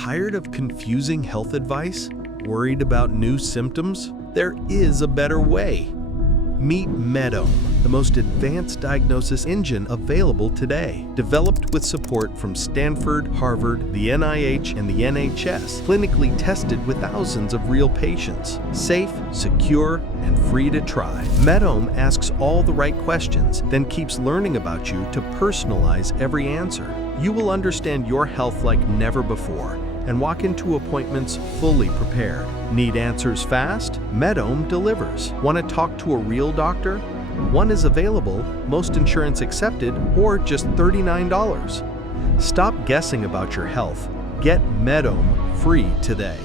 Tired of confusing health advice? Worried about new symptoms? There is a better way. Meet Medome, the most advanced diagnosis engine available today. Developed with support from Stanford, Harvard, the NIH, and the NHS. Clinically tested with thousands of real patients. Safe, secure, and free to try. Medome asks all the right questions, then keeps learning about you to personalize every answer. You will understand your health like never before and walk into appointments fully prepared. Need answers fast? Medome delivers. Want to talk to a real doctor? One is available, most insurance accepted, or just $39. Stop guessing about your health. Get Medome free today.